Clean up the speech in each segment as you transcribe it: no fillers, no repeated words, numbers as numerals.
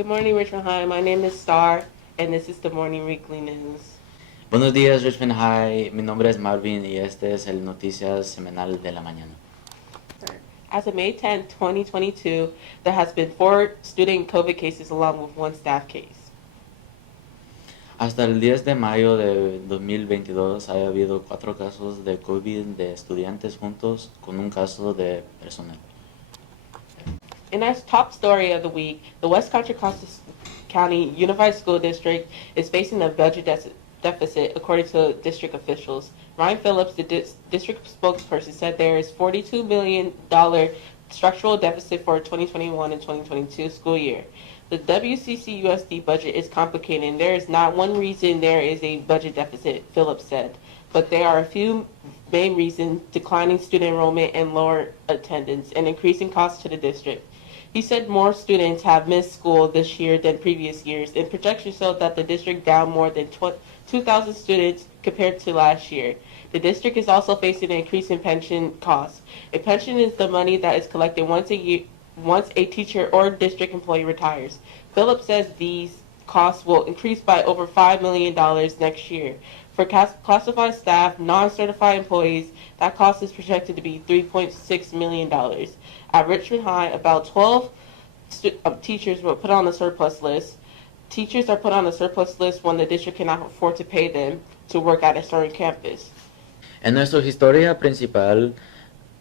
Good morning, Richmond High. My name is Star, and this is the Morning Weekly News. Buenos días, Richmond High. Mi nombre es Marvin y este es el Noticias Semanal de la Mañana. As of May 10, 2022, there has been 4 student COVID cases along with 1 staff case. Hasta el 10 de mayo de 2022 ha habido 4 casos de COVID de estudiantes juntos con un caso de personal. In our top story of the week, the West Contra Costa County Unified School District is facing a budget deficit, according to district officials. Ryan Phillips, the district spokesperson, said there is $42 million structural deficit for 2021 and 2022 school year. The WCCUSD budget is complicated, and there is not one reason there is a budget deficit, Phillips said, but there are a few main reasons: declining student enrollment and lower attendance, and increasing costs to the district. He said more students have missed school this year than previous years, and projections show that the district down more than 2,000 students compared to last year. The district is also facing an increase in pension costs. A pension is the money that is collected once a teacher or district employee retires. Phillips says these costs will increase by over $5 million next year. For classified staff, non-certified employees, that cost is projected to be $3.6 million. At Richmond High, about 12 teachers were put on the surplus list. Teachers are put on the surplus list when the district cannot afford to pay them to work at a certain campus. En nuestra historia principal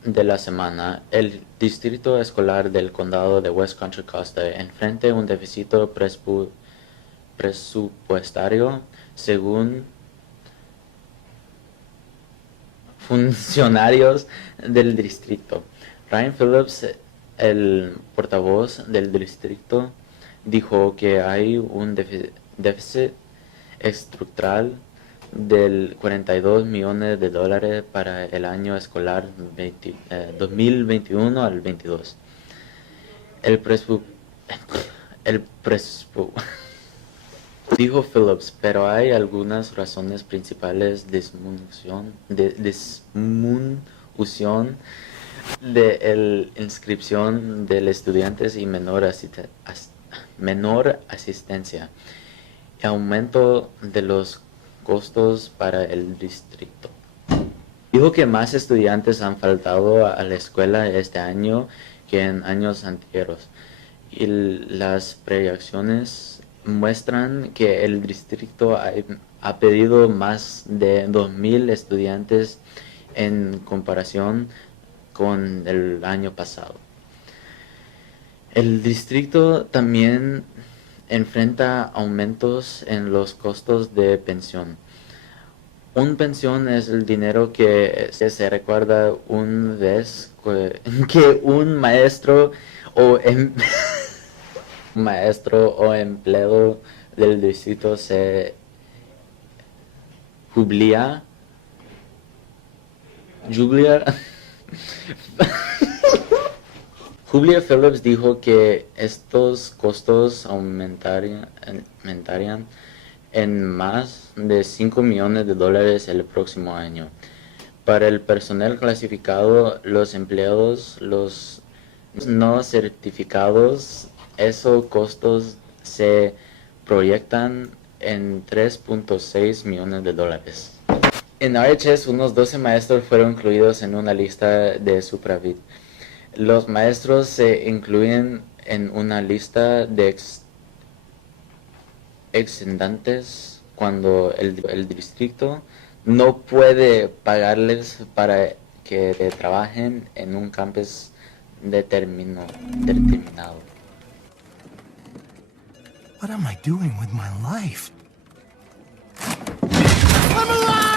de la semana, el Distrito Escolar del Condado de West Contra Costa enfrenta un déficit presupuestario según funcionarios del distrito. Ryan Phillips, el portavoz del distrito, dijo que hay un déficit estructural del $42 millones para el año escolar 2021 al 22. Dijo Phillips, pero hay algunas razones principales de disminución de la inscripción de estudiantes y menor asistencia y aumento de los costos para el distrito. Dijo que más estudiantes han faltado a la escuela este año que en años anteriores y las proyecciones muestran que el distrito ha pedido más de 2,000 estudiantes en comparación con el año pasado. El distrito también enfrenta aumentos en los costos de pensión. Un pensión es el dinero que se recuerda una vez que un maestro o empleado del distrito se jubila. Julia Phillips dijo que estos costos aumentarían en más de $5 millones el próximo año. Para el personal clasificado, los empleados, los no certificados, esos costos se proyectan en $3.6 millones. En RHS, unos 12 maestros fueron incluidos en una lista de superávit. Los maestros se incluyen en una lista de excedentes cuando el distrito no puede pagarles para que trabajen en un campus determinado. What am I doing with my life? I'm alive!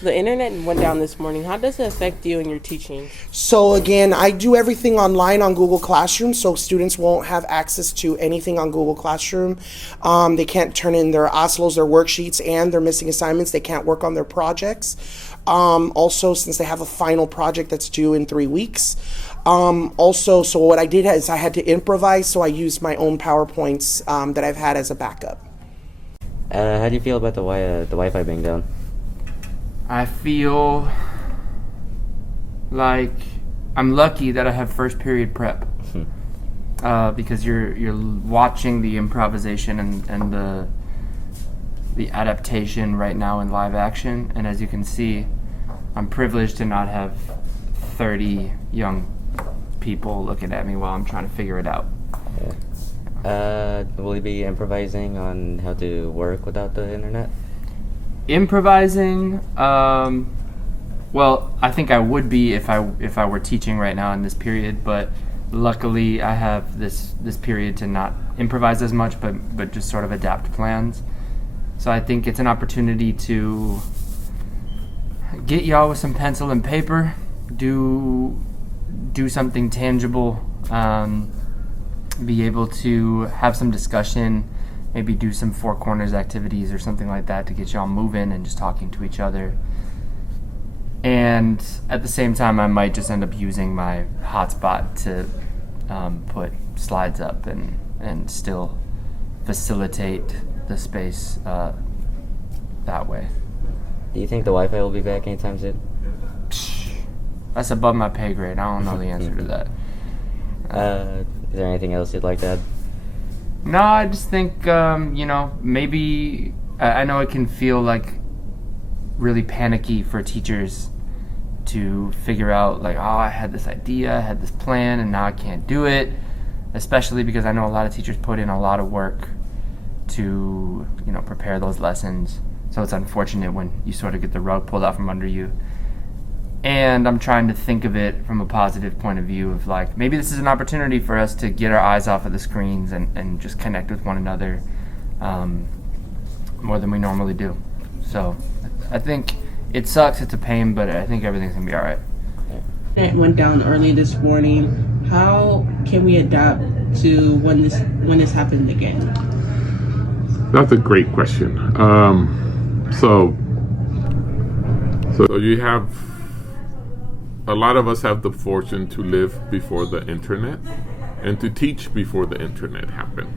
The internet went down this morning. How does it affect you and your teaching? So again, I do everything online on Google Classroom, so students won't have access to anything on Google Classroom. They can't turn in their OSLOs, their worksheets, and their missing assignments. They can't work on their projects. Also, since they have a final project that's due in 3 weeks. So what I did is I had to improvise, so I used my own PowerPoints that I've had as a backup. How do you feel about the Wi-Fi being down? I feel like I'm lucky that I have first period prep because you're watching the improvisation and the adaptation right now in live action, and as you can see, I'm privileged to not have 30 young people looking at me while I'm trying to figure it out. Will you be improvising on how to work without the internet? Improvising, well, I think I would be if I were teaching right now in this period, but luckily I have this period to not improvise as much, but just sort of adapt plans. So I think it's an opportunity to get y'all with some pencil and paper, do something tangible, be able to have some discussion, maybe do some Four Corners activities or something like that to get y'all moving and just talking to each other. And at the same time, I might just end up using my hotspot to put slides up and still facilitate the space that way. Do you think the Wi-Fi will be back anytime soon? That's above my pay grade. I don't know the answer to that. Is there anything else you'd like to add? No, I just think, maybe, I know it can feel like really panicky for teachers to figure out, like, oh, I had this idea, I had this plan, and now I can't do it, especially because I know a lot of teachers put in a lot of work to, prepare those lessons. So it's unfortunate when you sort of get the rug pulled out from under you. And I'm trying to think of it from a positive point of view of like, maybe this is an opportunity for us to get our eyes off of the screens and just connect with one another more than we normally do. So I think it sucks, it's a pain, but I think everything's gonna be all right. It went down early this morning. How can we adapt to when this happens again? That's a great question. So you have, a lot of us have the fortune to live before the internet and to teach before the internet happened.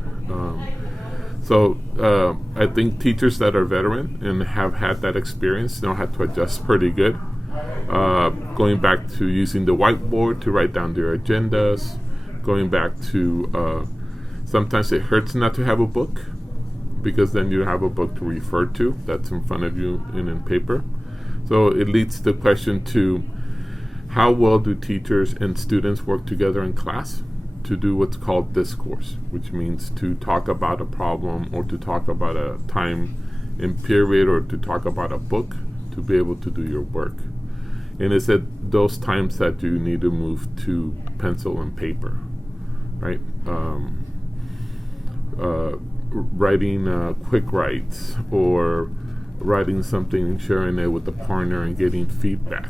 I think teachers that are veteran and have had that experience know how to adjust pretty good. Going back to using the whiteboard to write down their agendas, going back to sometimes it hurts not to have a book, because then you have a book to refer to that's in front of you and in paper. So it leads the question to, how well do teachers and students work together in class to do what's called discourse, which means to talk about a problem or to talk about a time in period or to talk about a book to be able to do your work. And it's at those times that you need to move to pencil and paper, right? Writing quick writes or writing something and sharing it with the partner and getting feedback.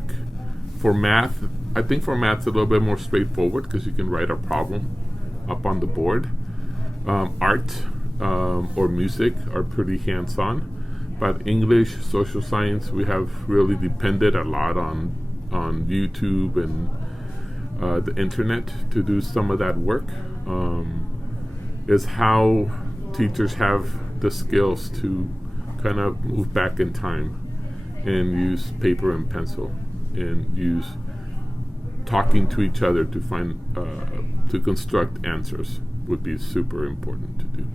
For math, I think for math it's a little bit more straightforward because you can write a problem up on the board. Art or music are pretty hands-on, but English, social science, we have really depended a lot on YouTube and the internet to do some of that work. Is how teachers have the skills to kind of move back in time and use paper and pencil and use talking to each other to find to construct answers would be super important to do.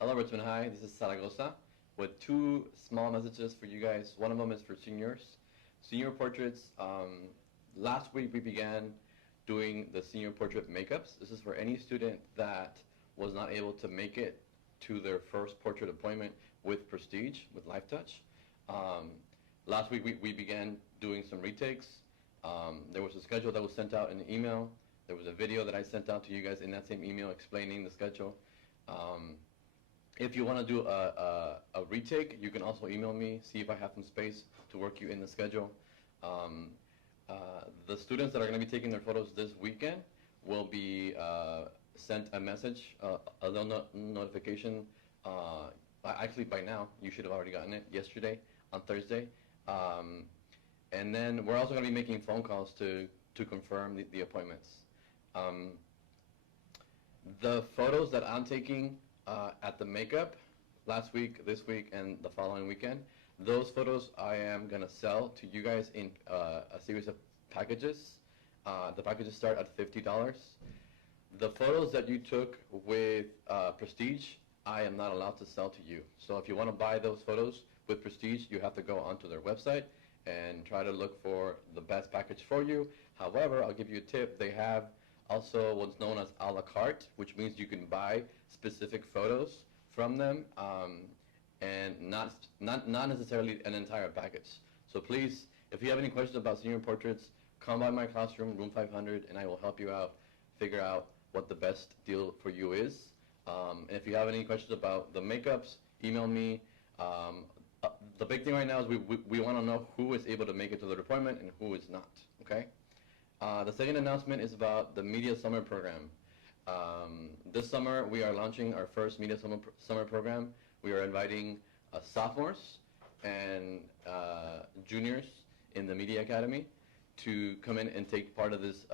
Hello Richmond High, this is Zaragoza with two small messages for you guys. One of them is for seniors. Senior portraits, last week we began doing the senior portrait makeups. This is for any student that was not able to make it to their first portrait appointment with Prestige, with Life Touch. Last week we began doing some retakes. There was a schedule that was sent out in the email. There was a video that I sent out to you guys in that same email explaining the schedule. If you want to do a retake, you can also email me, see if I have some space to work you in the schedule. The students that are going to be taking their photos this weekend will be sent a message, a little notification. Actually, by now, you should have already gotten it yesterday on Thursday. And then we're also going to be making phone calls to confirm the appointments. The photos that I'm taking at the makeup last week, this week, and the following weekend, Those photos I am gonna sell to you guys in a series of packages. The packages start at $50. The photos that you took with Prestige, I am not allowed to sell to you. So if you want to buy those photos with Prestige, you have to go onto their website and try to look for the best package for you. However, I'll give you a tip. They have also what's known as a la carte, which means you can buy specific photos from them and not necessarily an entire package. So please, if you have any questions about senior portraits, come by my classroom, room 500, and I will help you out, figure out what the best deal for you is. And if you have any questions about the makeups, email me. The big thing right now is we want to know who is able to make it to the appointment and who is not, okay? The second announcement is about the Media Summer Program. This summer, we are launching our first Media Summer Program. We are inviting sophomores and juniors in the Media Academy to come in and take part of this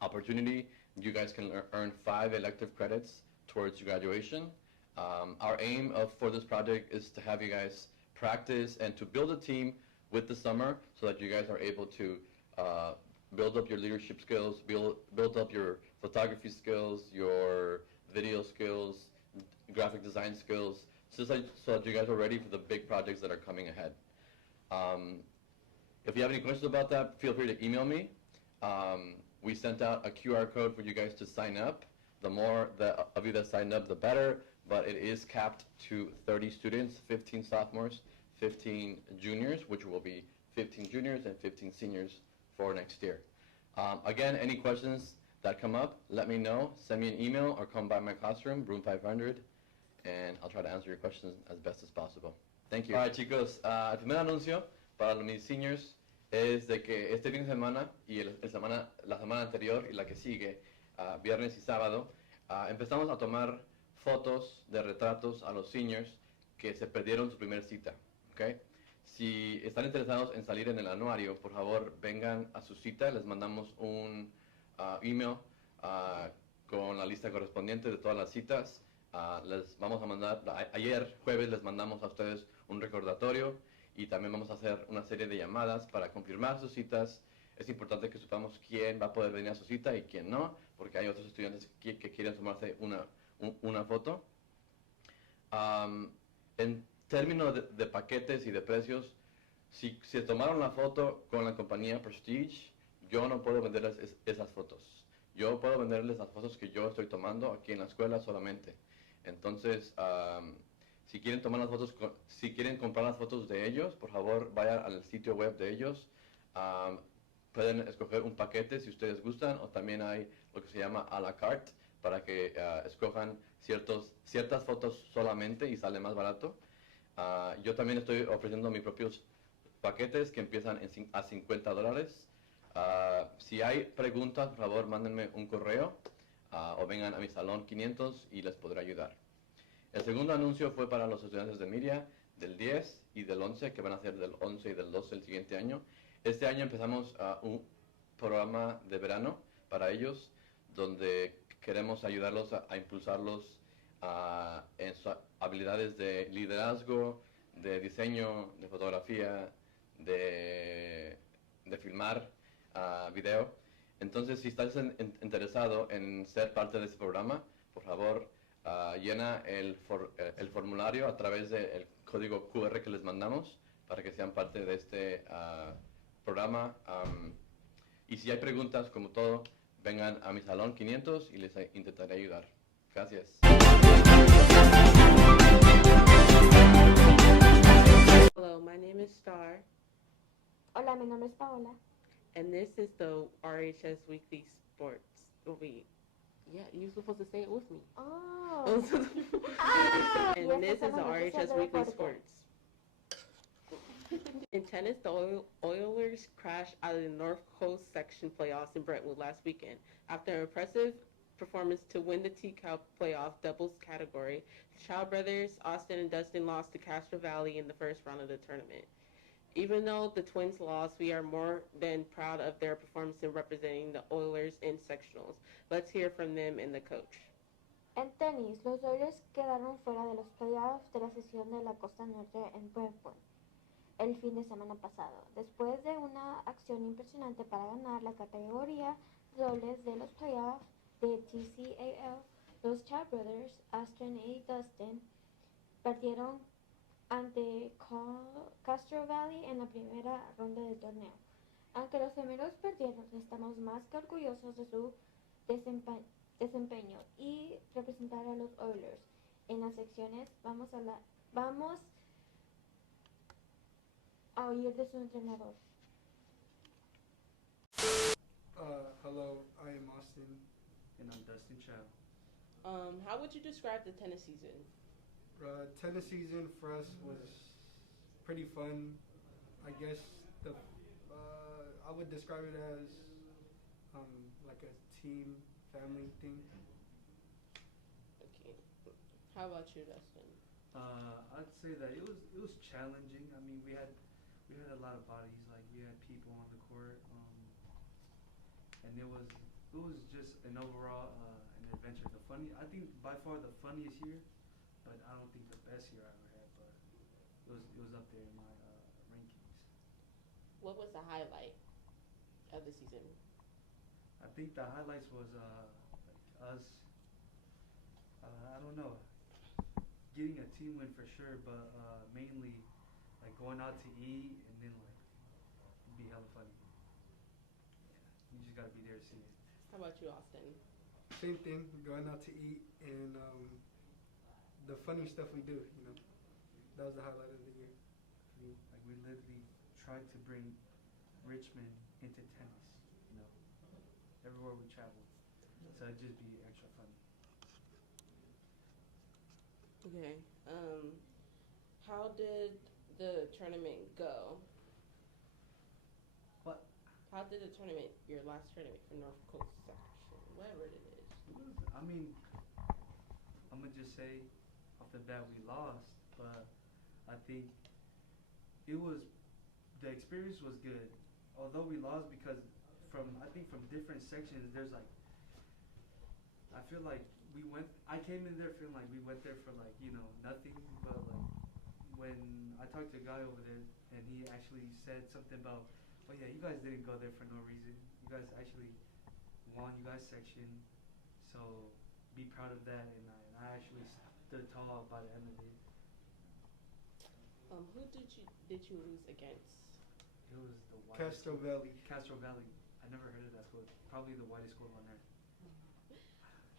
opportunity. You guys can earn 5 elective credits towards graduation. Our aim for this project is to have you guys practice and to build a team with the summer so that you guys are able to build up your leadership skills, build up your photography skills, your video skills, graphic design skills, so that you guys are ready for the big projects that are coming ahead. If you have any questions about that, feel free to email me. We sent out a QR code for you guys to sign up. The more of you that sign up, the better, but it is capped to 30 students, 15 sophomores, 15 juniors, which will be 15 juniors and 15 seniors for next year. Again, any questions that come up, let me know. Send me an email or come by my classroom, room 500, and I'll try to answer your questions as best as possible. Thank you. All right, chicos, el primer anuncio para mis seniors es de que este fin de semana y la semana anterior y la que sigue, viernes y sábado, empezamos a tomar fotos de retratos a los seniors que se perdieron su primera cita, ¿ok? Si están interesados en salir en el anuario, por favor, vengan a su cita. Les mandamos un email con la lista correspondiente de todas las citas. Les vamos a mandar, ayer jueves les mandamos a ustedes un recordatorio y también vamos a hacer una serie de llamadas para confirmar sus citas. Es importante que sepamos quién va a poder venir a su cita y quién no, porque hay otros estudiantes que quieren tomarse una foto. En términos de paquetes y de precios, si se tomaron la foto con la compañía Prestige, yo no puedo venderles esas fotos. Yo puedo venderles las fotos que yo estoy tomando aquí en la escuela solamente. Entonces, si quieren tomar las fotos, si quieren comprar las fotos de ellos, por favor, vayan al sitio web de ellos. Pueden escoger un paquete si ustedes gustan, o también hay lo que se llama a la carte, para que escojan ciertas fotos solamente y sale más barato. Yo también estoy ofreciendo mis propios paquetes que empiezan a $50. Si hay preguntas, por favor, mándenme un correo o vengan a mi salón 500 y les podré ayudar. El segundo anuncio fue para los estudiantes de media del 10 y del 11, que van a ser del 11 y del 12 el siguiente año. Este año empezamos un programa de verano para ellos, donde queremos ayudarlos a impulsarlos en sus habilidades de liderazgo, de diseño, de fotografía, de filmar video. Entonces, si estás interesado en ser parte de este programa, por favor, llena el formulario a través del código QR que les mandamos para que sean parte de este programa. Y si hay preguntas, como todo, vengan a mi salón 500 y les intentaré ayudar. Gracias. Hello, my name is Star, Hola, mi nombre es Paola. and this is the RHS Weekly Sports. Yeah, you're supposed to say it with me. Oh. And Yes, this is esa the es la noticia RHS de Weekly deporte. Sports. In tennis, the Oilers crashed out of the North Coast Section playoffs in Brentwood last weekend. After an impressive performance to win the T-Cup playoff doubles category, the Child brothers, Austin and Dustin, lost to Castro Valley in the first round of the tournament. Even though the Twins lost, we are more than proud of their performance in representing the Oilers in sectionals. Let's hear from them and the coach. En tenis, los Oilers quedaron fuera de los playoffs de la sesión de la Costa Norte en Brentford el fin de semana pasado, después de una acción impresionante para ganar la categoría de dobles de los playoffs de TCAL. Los Chow Brothers, Aston y Dustin, perdieron ante Castro Valley en la primera ronda del torneo. Aunque los gemelos perdieron, estamos más que orgullosos de su desempeño y representar a los Oilers en las secciones. Vamos a oír de su entrenador. Hello, I am Austin. And I'm Dustin Chow. How would you describe the tennis season? Tennis season for us was pretty fun. I guess I would describe it as like a team family thing. Okay. How about you, Dustin? I'd say that it was challenging. I mean, we had a lot of bodies. Like we had people on the court, and it was just an overall an adventure. I think by far the funniest year, but I don't think the best year I ever had. But it was up there in my rankings. What was the highlight of the season? I think the highlights was like us. I don't know, getting a team win for sure, but mainly like going out to eat and then like it'd be hella funny. Yeah, you just gotta be there to see it. How about you, Austin? Same thing, going out to eat and the funny stuff we do. You know, that was the highlight of the year. Like we literally tried to bring Richmond into tennis. You know, everywhere we traveled, so it'd just be extra funny. Okay. How did the tournament go? What? How did the tournament, your last tournament for North Coast section, whatever it is? I mean, I'm gonna just say off the bat we lost, but I think the experience was good. Although we lost because from different sections, there's like, I feel like I came in there feeling like we went there for like, nothing, but like when I talked to a guy over there and he actually said something about, oh yeah, you guys didn't go there for no reason. You guys actually won you guys section, so be proud of that. And I actually stood tall by the end of it. Who did you lose against? It was the whitest Castro Valley. Castro Valley. I never heard of that school. Probably the whitest school on earth.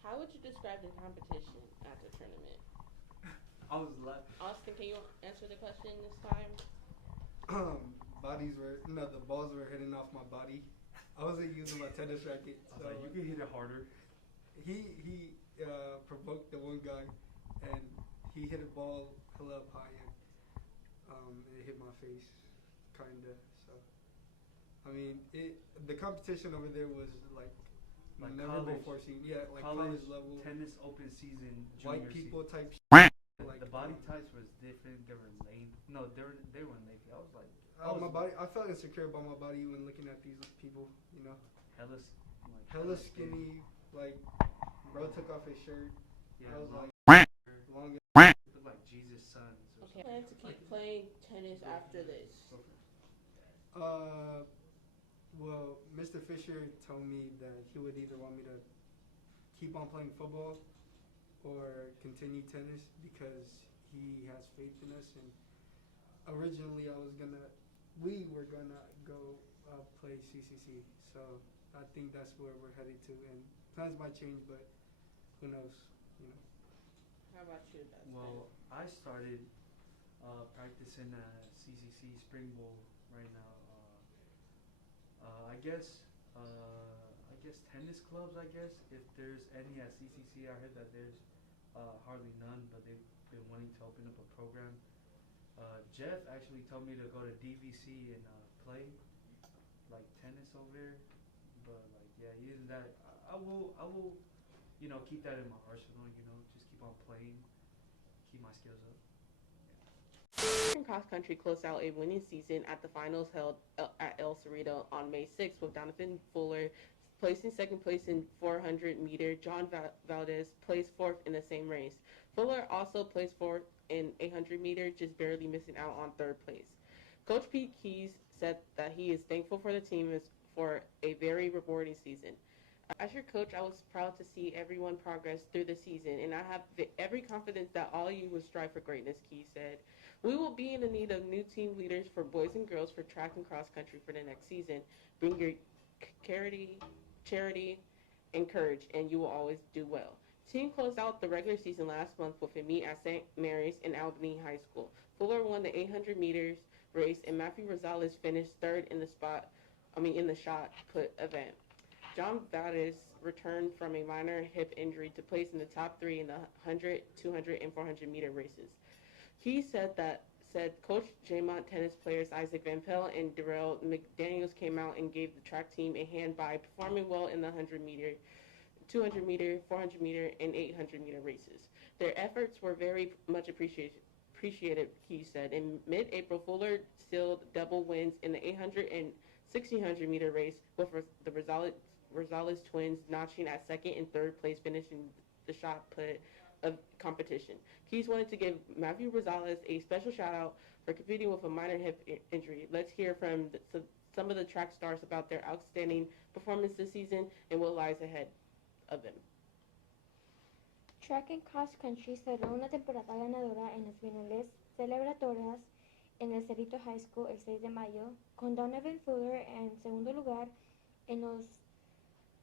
How would you describe the competition at the tournament? Austin, can you answer the question this time? The balls were hitting off my body. I wasn't using my tennis racket. I was like, you can hit it harder. He provoked the one guy, and he hit a ball hella up high, and it hit my face, kinda. So, I mean, the competition over there was like never before seen. Yeah, like college level tennis open season. White people type. Like the body types was different. They were lame. No, they weren't naked. I was like, my body. I felt insecure about my body when looking at these people. You know, hella skinny. Like, bro took off his shirt. Yeah, I was like, long. Looked like Jesus' sons. Okay. I plan to keep playing tennis after this. Well, Mr. Fisher told me that he would either want me to keep on playing football or continue tennis because he has faith in us. And originally we were gonna go play CCC. So I think that's where we're headed to. And plans might change, but who knows, How about you, Dustin? Well, I started practicing at CCC Spring Bowl right now. I guess tennis clubs. I guess if there's any at CCC, I heard that there's hardly none, but they've been wanting to open up a program. Jeff actually told me to go to DVC and play like tennis over there, but like yeah, even that I will keep that in my arsenal. Just keep on playing, keep my skills up. Cross country closed out a winning season at the finals held at El Cerrito on May 6th with Doniphan Fuller placing second place in 400 meter. John Valdez placed fourth in the same race. Fuller also placed fourth in 800 meter, just barely missing out on third place. Coach Pete Keys said that he is thankful for the team for a very rewarding season. As your coach, I was proud to see everyone progress through the season, and I have every confidence that all of you will strive for greatness, Keys said. We will be in the need of new team leaders for boys and girls for track and cross country for the next season. Bring your charity, and courage, and you will always do well. Team closed out the regular season last month with a meet at St. Mary's in Albany High School. Fuller won the 800 meters race, and Matthew Rosales finished third in the shot put event. John Valdez returned from a minor hip injury to place in the top three in the 100, 200, and 400 meter races. He said Coach Jaymont tennis players Isaac Van Pelt and Darrell McDaniels came out and gave the track team a hand by performing well in the 100 meter, 200 meter, 400 meter, and 800 meter races. Their efforts were very much appreciated, he said. In mid-April, Fuller sealed double wins in the 800 and 1600 meter race, with the Rosales twins notching at second and third place, finishing the shot put of competition. Keys wanted to give Matthew Rosales a special shout out for competing with a minor hip injury. Let's hear from some of the track stars about their outstanding performance this season and what lies ahead of them. Track and cross country cerró una temporada ganadora en las finales celebratorias en el Cerrito High School el 6 de mayo, con Donovan Fuller en segundo lugar. En los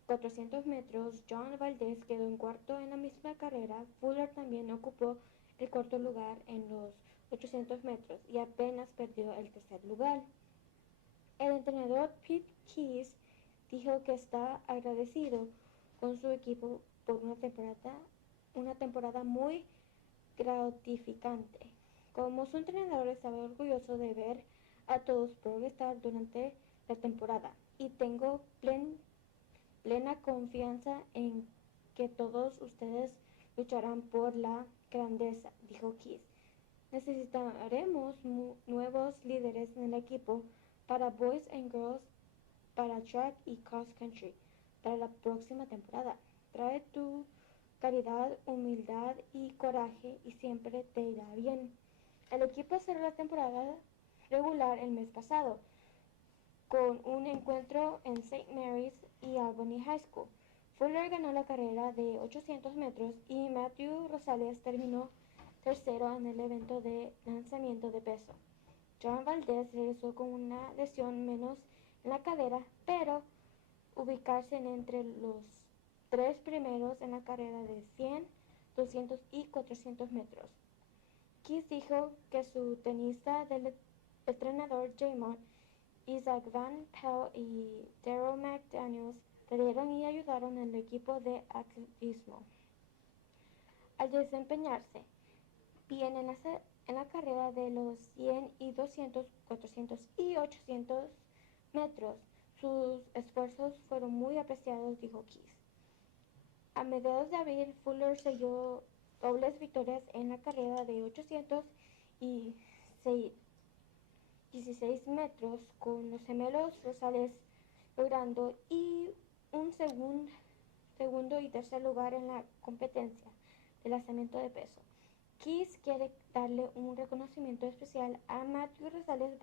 400 metros, John Valdez quedó en cuarto en la misma carrera. Fuller también ocupó el cuarto lugar en los 800 metros y apenas perdió el tercer lugar. El entrenador Pete Keys dijo que está agradecido con su equipo por una temporada muy gratificante. Como su entrenador, estaba orgulloso de ver a todos progresar durante la temporada y tengo plena confianza en que todos ustedes lucharán por la grandeza, dijo Keys. Necesitaremos nuevos líderes en el equipo para Boys and Girls, para Track y Cross Country, para la próxima temporada. Trae tu caridad, humildad y coraje y siempre te irá bien. El equipo cerró la temporada regular el mes pasado con un encuentro en St. Mary's y Albany High School. Fuller ganó la carrera de 800 metros y Matthew Rosales terminó tercero en el evento de lanzamiento de peso. John Valdez regresó con una lesión menos en la cadera, pero ubicarse entre los tres primeros en la carrera de 100, 200 y 400 metros. Keys dijo que su tenista del entrenador Jaymont, Isaac Van Pelt y Darrell McDaniels le dieron y ayudaron al equipo de atletismo al desempeñarse bien en la carrera de los 100 y 200, 400 y 800 metros. Sus esfuerzos fueron muy apreciados, dijo Keys. A mediados de abril, Fuller selló dobles victorias en la carrera de 800 y 16 metros, con los gemelos Rosales logrando un segundo y tercer lugar en la competencia de lanzamiento de peso. Keys quiere darle un reconocimiento especial a Matthew Rosales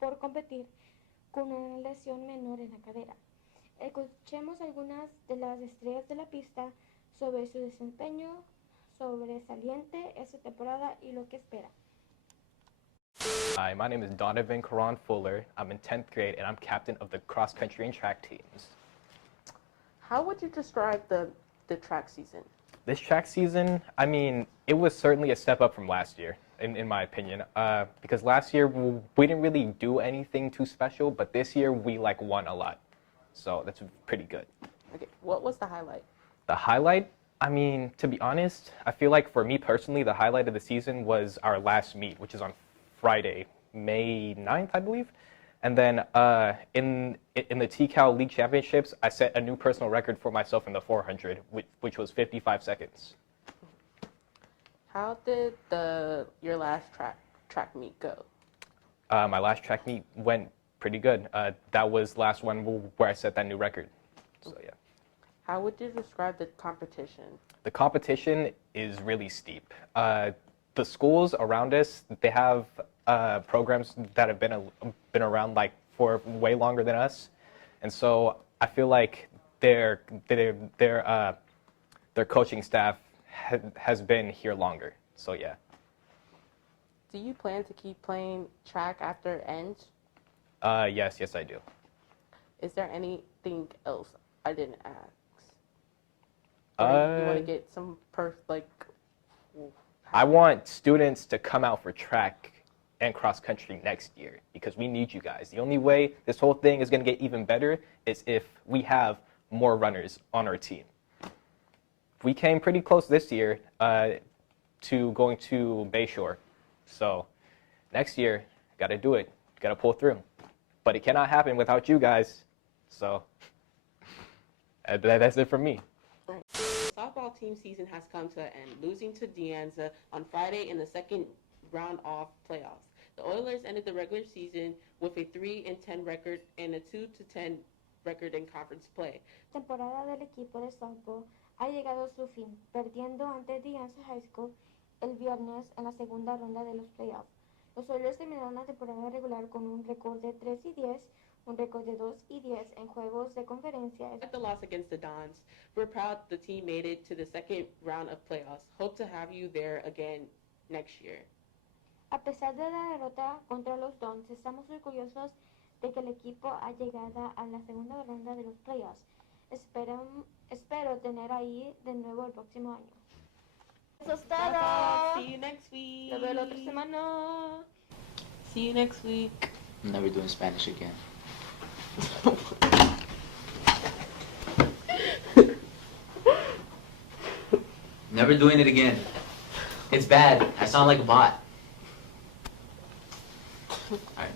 por competir con una lesión menor en la cadera. Escuchemos algunas de las estrellas de la pista sobre su desempeño sobresaliente esta temporada y lo que espera. Hi, my name is Donovan Karan Fuller. I'm in 10th grade and I'm captain of the cross country and track teams. How would you describe the track season? This track season, I mean, it was certainly a step up from last year, in my opinion, because last year we didn't really do anything too special, but this year we won a lot. So that's pretty good. Okay, what was the highlight? The highlight, I mean, to be honest, I feel like for me personally, the highlight of the season was our last meet, which is on Friday, May 9th, I believe. And then in the TCal League Championships, I set a new personal record for myself in the 400, which was 55 seconds. How did your last track meet go? My last track meet went pretty good. That was the last one where I set that new record. So yeah. How would you describe the competition? The competition is really steep. The schools around us, they have programs that have been around like for way longer than us, and so I feel like their coaching staff has been here longer. So yeah. Do you plan to keep playing track after it ends? Yes, I do. Is there anything else I didn't ask? You want to get some I want students to come out for track and cross country next year because we need you guys. The only way this whole thing is going to get even better is if we have more runners on our team. We came pretty close this year to going to Bayshore. So next year, got to do it. Got to pull through. But it cannot happen without you guys. So that's it from me. Softball team season has come to an end, losing to De Anza on Friday in the second round of playoffs. The Oilers ended the regular season with a 3-10 record and a 2-10 record in conference play. La temporada del equipo de softball ha llegado a su fin, perdiendo ante De Anza High School el viernes en la segunda ronda de los playoffs. Los Oilers terminaron la temporada regular con un récord de 3-10, un récord de 2-10 en juegos de conferencia. At the loss against the Dons, we're proud the team made it to the second round of playoffs. Hope to have you there again next year. A pesar de la derrota contra los Dons, estamos orgullosos de que el equipo ha llegado a la segunda ronda de los playoffs. Espero tener ahí de nuevo el próximo año. Eso es todo. See you next week. Nos vemos la otra semana. See you next week. I'm never doing Spanish again. Never doing it again. It's bad. I sound like a bot. Alright.